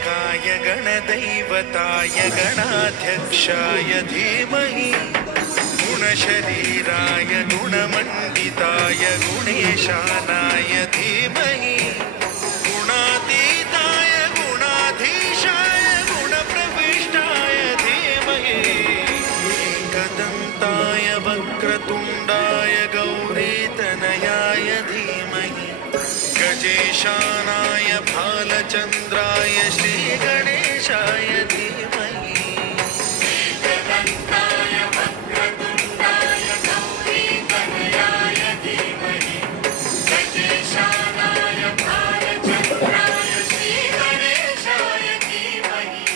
गणानायकाय गणदैवताय गणाध्यक्षाय धीमहि गुणशरीराय गुणमण्डिताय गुणेशानाय धीमहि गुणातीताय गुणाधीशाय गुणप्रविष्टाय धीमहि एकदन्ताय वक्रतुण्डाय गौरीतनयाय धीमहि गजेशानाय भालचन्द्राय श्रीगणेशाय धीमहि एकदन्ताय वक्रतुण्डाय गौरीतनयाय धीमहि गजेशानाय भालचन्द्राय श्रीगणेशाय धीमहि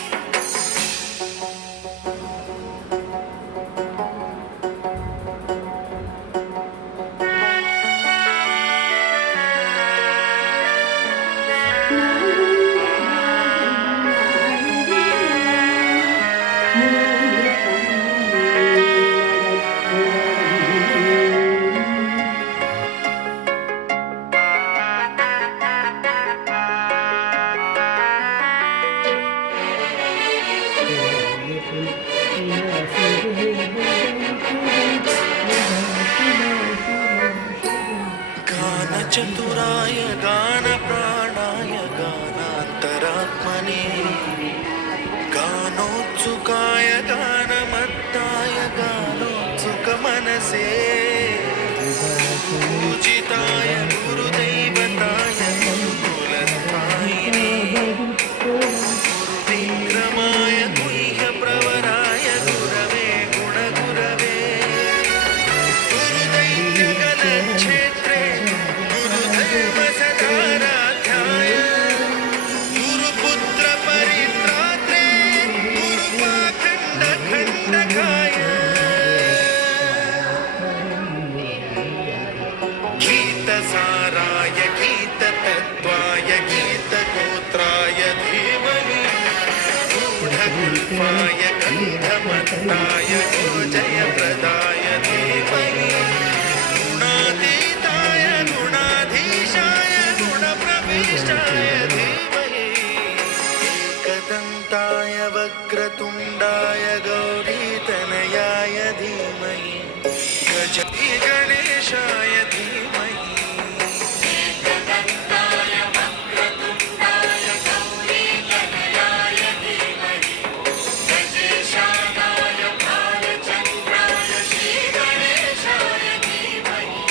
गानचतुराय गानप्राणाय गानान्तरात्मने गानोत्सुकाय गानमत्ताय गानोत्सुकमनसे पूजिताय गुरुदैवताय गुरुकुलस्थायिने गुरुविक्रमाय गुह्यप्रवराय गुरवे गुणगुरवे गुरुदैत्यगलक्षेत्रे गुरुधर्मसदाराध्याय गुरुपुत्रपरित्रात्रे गुरुपाखण्डखण्डकाय गीतसाराय गीततत्त्वाय गीतगोत्राय धीमहि गूढगुल्फाय गन्धमत्ताय गोजयप्रदाय धीमहि गुणातीताय गुणाधीशाय गुणप्रविष्टाय धीमहि एकदन्ताय वक्रतुण्डाय गौरीतनयाय धीमहि गणेशाय धीमहि एकदन्ताय वक्रतुण्डाय गौरीतनयाय धीमहि गजेशानाय भालचन्द्राय श्रीगणेशाय धीमहि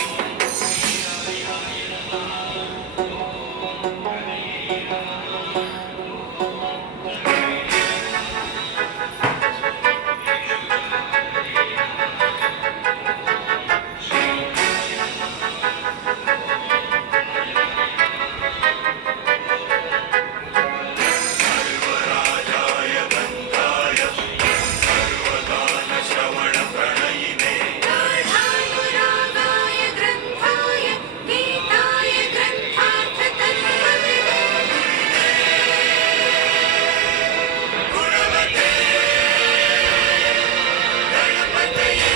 गाढानुरागाय ग्रन्थाय गीताय ग्रन्थार्थतत्त्वविदे गुणवते गणपतये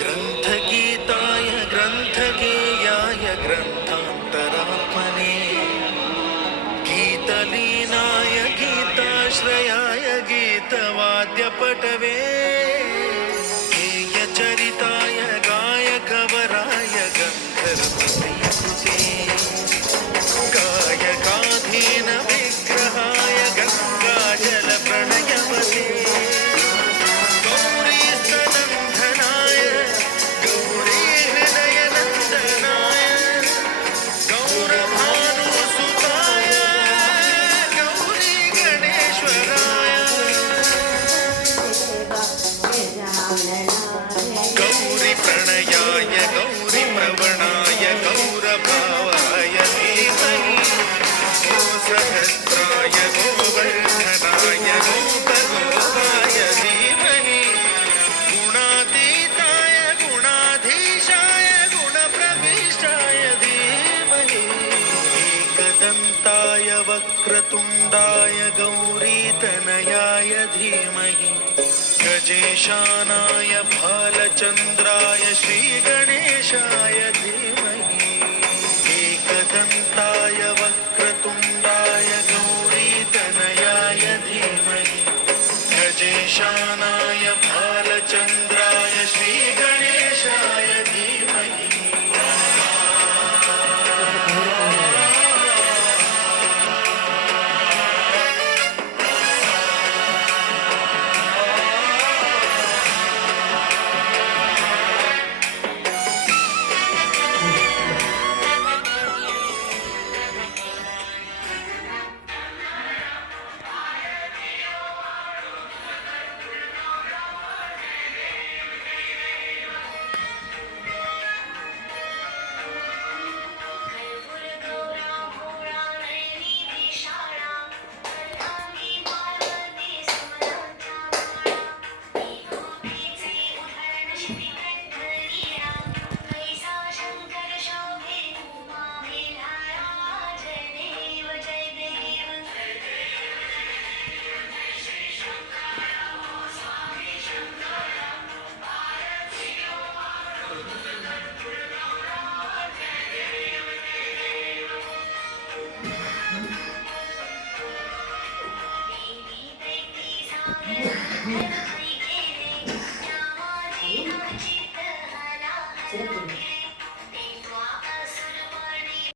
ग्रन्थगीताय ग्रन्थगेयाय ग्रन्थान्तरात्मने गीतलीनाय गीताश्रयाय गीतवाद्यपटवे गेयचरिताय गायकवराय गन्धर्वप्रियकृते गायकाधीन विग्रहाय गङ्गाजलप्रणयवते गौरीस्तनन्दनाय गौरीहृदयनन्दनाय गौरभानुसुताय गौरीगणेश्वराय गौरीप्रणयाय गौरीप्रवणाय गौरभावाय धीमहि गोसहस्राय गोवर्धनाय गोपगोपाय धीमहि गुणातीताय गुणाधीशाय गुणप्रविष्टाय धीमहि एकदन्ताय वक्रतुण्डाय गौरीतनयाय धीमहि गजेशानाय भालचन्द्राय श्रीगणेशाय धीमहि एकदन्ताय वक्रतुण्डाय